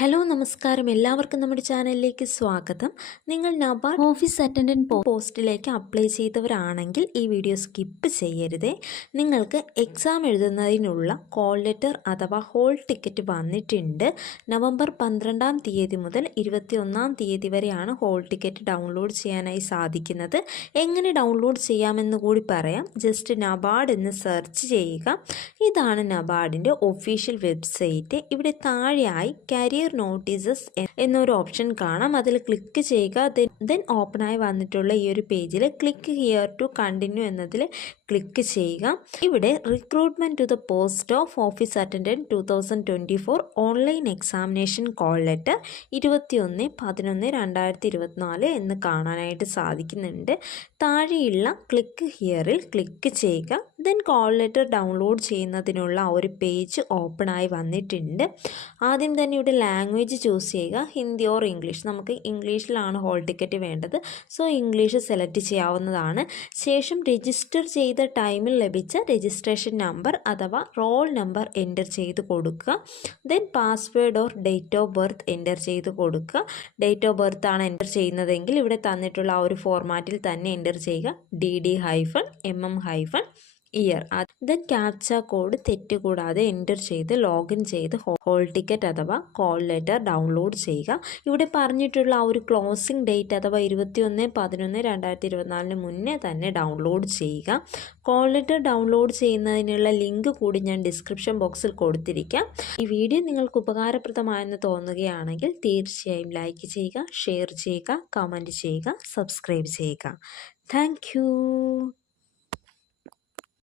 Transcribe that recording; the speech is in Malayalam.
ഹലോ നമസ്കാരം, എല്ലാവർക്കും നമ്മുടെ ചാനലിലേക്ക് സ്വാഗതം. നിങ്ങൾ നബാർഡ് ഓഫീസ് അറ്റൻഡൻറ്റ് പോസ്റ്റിലേക്ക് അപ്ലൈ ചെയ്തവരാണെങ്കിൽ ഈ വീഡിയോ സ്കിപ്പ് ചെയ്യരുതേ. നിങ്ങൾക്ക് എക്സാം എഴുതുന്നതിനുള്ള കോൾ ലെറ്റർ അഥവാ ഹോൾ ടിക്കറ്റ് വന്നിട്ടുണ്ട്. നവംബർ 12-ാം തീയതി മുതൽ 21-ാം തീയതി വരെയാണ് ഹോൾ ടിക്കറ്റ് ഡൗൺലോഡ് ചെയ്യാനായി സാധിക്കുന്നത്. എങ്ങനെ ഡൗൺലോഡ് ചെയ്യാമെന്ന് കൂടി പറയാം. ജസ്റ്റ് നബാർഡ് എന്ന് സെർച്ച് ചെയ്യുക. ഇതാണ് നബാർഡിൻ്റെ ഒഫീഷ്യൽ വെബ്സൈറ്റ്. ഇവിടെ താഴെയായി കരിയർ നോട്ടീസസ് എന്നൊരു ഓപ്ഷൻ കാണാം. അതിൽ ക്ലിക്ക് ചെയ്യുക. ദെൻ ഓപ്പണായി വന്നിട്ടുള്ള ഈ ഒരു പേജിൽ ക്ലിക്ക് ഹിയർ ടു കണ്ടിന്യൂ എന്നതിൽ ക്ലിക്ക് ചെയ്യുക. ഇവിടെ recruitment to the post of office attendant 2024 online examination call letter 21/11/2024 എന്ന് കാണാനായിട്ട് സാധിക്കുന്നുണ്ട്. താഴെയുള്ള ക്ലിക്ക് ഹിയറിൽ ക്ലിക്ക് ചെയ്യുക. ദെൻ കോൾ ലെറ്റർ ഡൗൺലോഡ് ചെയ്യുന്നതിനുള്ള ഒരു പേജ് ഓപ്പണായി വന്നിട്ടുണ്ട്. ആദ്യം തന്നെ ഇവിടെ ലാംഗ്വേജ് ചൂസ് ചെയ്യുക. Hindi or English. നമുക്ക് ഇംഗ്ലീഷിലാണ് ഹോൾ ടിക്കറ്റ് വേണ്ടത്. സോ ഇംഗ്ലീഷ് സെലക്ട് ചെയ്യാവുന്നതാണ്. ശേഷം രജിസ്റ്റർ ചെയ്ത ടൈമിൽ ലഭിച്ച രജിസ്ട്രേഷൻ നമ്പർ അഥവാ റോൾ നമ്പർ എൻ്റർ ചെയ്ത് കൊടുക്കുക. Then password or date of birth enter ചെയ്ത് കൊടുക്കുക. ഡേറ്റ് ഓഫ് ബർത്ത് ആണ് എൻ്റർ ചെയ്യുന്നതെങ്കിൽ ഇവിടെ തന്നിട്ടുള്ള ആ ഒരു ഫോർമാറ്റിൽ തന്നെ എൻ്റർ ചെയ്യുക. DD-MM- year. Then captcha code തെറ്റുകൂടാതെ എൻ്റർ ചെയ്ത് ലോഗിൻ ചെയ്ത് ഹോൾ ടിക്കറ്റ് അഥവാ കോൾ ലെറ്റർ ഡൗൺലോഡ് ചെയ്യുക. ഇവിടെ പറഞ്ഞിട്ടുള്ള ആ ഒരു ക്ലോസിംഗ് ഡേറ്റ് അഥവാ 21/11/2024 മുന്നേ തന്നെ ഡൗൺലോഡ് ചെയ്യുക. കോൾ ലെറ്റർ ഡൗൺലോഡ് ചെയ്യുന്നതിനുള്ള ലിങ്ക് കൂടി ഞാൻ ഡിസ്ക്രിപ്ഷൻ ബോക്സിൽ കൊടുത്തിരിക്കാം. ഈ വീഡിയോ നിങ്ങൾക്ക് ഉപകാരപ്രദമായെന്ന് തോന്നുകയാണെങ്കിൽ തീർച്ചയായും ലൈക്ക് ചെയ്യുക, ഷെയർ ചെയ്യുക, കമൻറ്റ് ചെയ്യുക, സബ്സ്ക്രൈബ് ചെയ്യുക. താങ്ക്